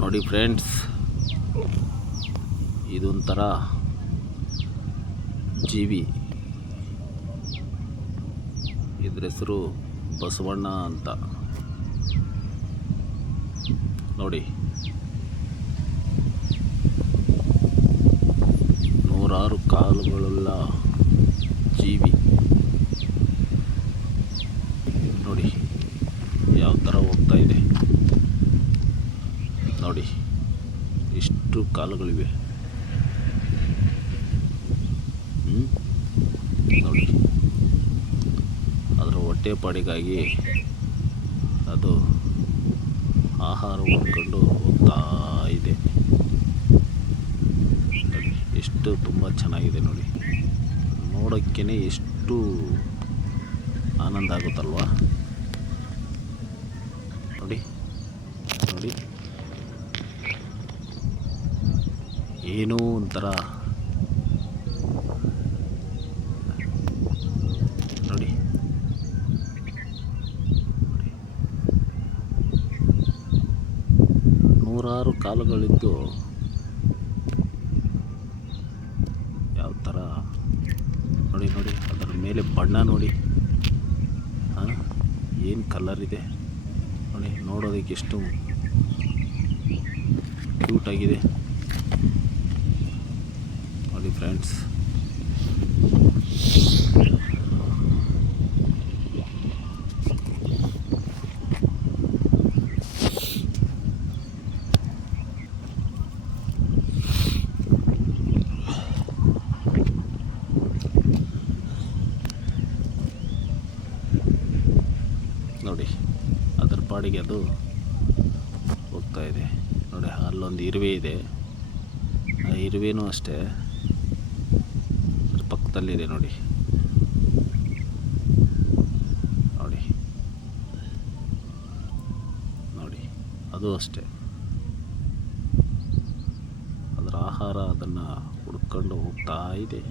ನೋಡಿ ಫ್ರೆಂಡ್ಸ್, ಇದೊಂಥರ ಜೀವಿ. ಇದ್ರ ಹೆಸರು ಬಸವಣ್ಣ ಅಂತ. ನೋಡಿ, ನೂರಾರು ಕಾಲುಗಳುಳ್ಳ ಜೀವಿ. ನೋಡಿ ಯಾವ ಥರ ಹೋಗ್ತಾ ಇದೆ. ನೋಡಿ ಎಷ್ಟು ಕಾಲುಗಳಿವೆ. ನೋಡಿ, ಅದರ ಹೊಟ್ಟೆಪಾಡಿಗಾಗಿ ಅದು ಆಹಾರ ಹುಡ್ಕೊಂಡು ಹೋಗ್ತಾ ಇದೆ. ನೋಡಿ ಎಷ್ಟು ತುಂಬ ಚೆನ್ನಾಗಿದೆ. ನೋಡಿ, ನೋಡೋಕ್ಕೇ ಎಷ್ಟು ಆನಂದ ಆಗುತ್ತಲ್ವಾ. ನೋಡಿ ನೋಡಿ, ಏನೋ ಒಂಥರ ನೋಡಿ. ನೂರಾರು ಕಾಲುಗಳಿದ್ದು ಯಾವ ಥರ ನೋಡಿ. ನೋಡಿ ಅದರ ಮೇಲೆ ಬಣ್ಣ ನೋಡಿ, ಏನು ಕಲರ್ ಇದೆ ನೋಡಿ. ನೋಡೋದಕ್ಕೆ ಎಷ್ಟು ಕ್ಯೂಟಾಗಿದೆ ನೋಡಿ ಫ್ರೆಂಡ್ಸ್. ನೋಡಿ ಅದರ ಪಾಡಿಗೆ ಅದು ಹೋಗ್ತಾ ಇದೆ. ನೋಡಿ ಅಲ್ಲೊಂದು ಇರುವೆ ಇದೆ. ಆ ಇರುವೆನೂ ಅಷ್ಟೇ ಅದ್ರ ಪಕ್ಕದಲ್ಲಿದೆ. ನೋಡಿ ನೋಡಿ ನೋಡಿ, ಅದು ಅಷ್ಟೇ ಅದರ ಆಹಾರ ಅದನ್ನು ಹುಡ್ಕೊಂಡು ಹೋಗ್ತಾ ಇದೆ.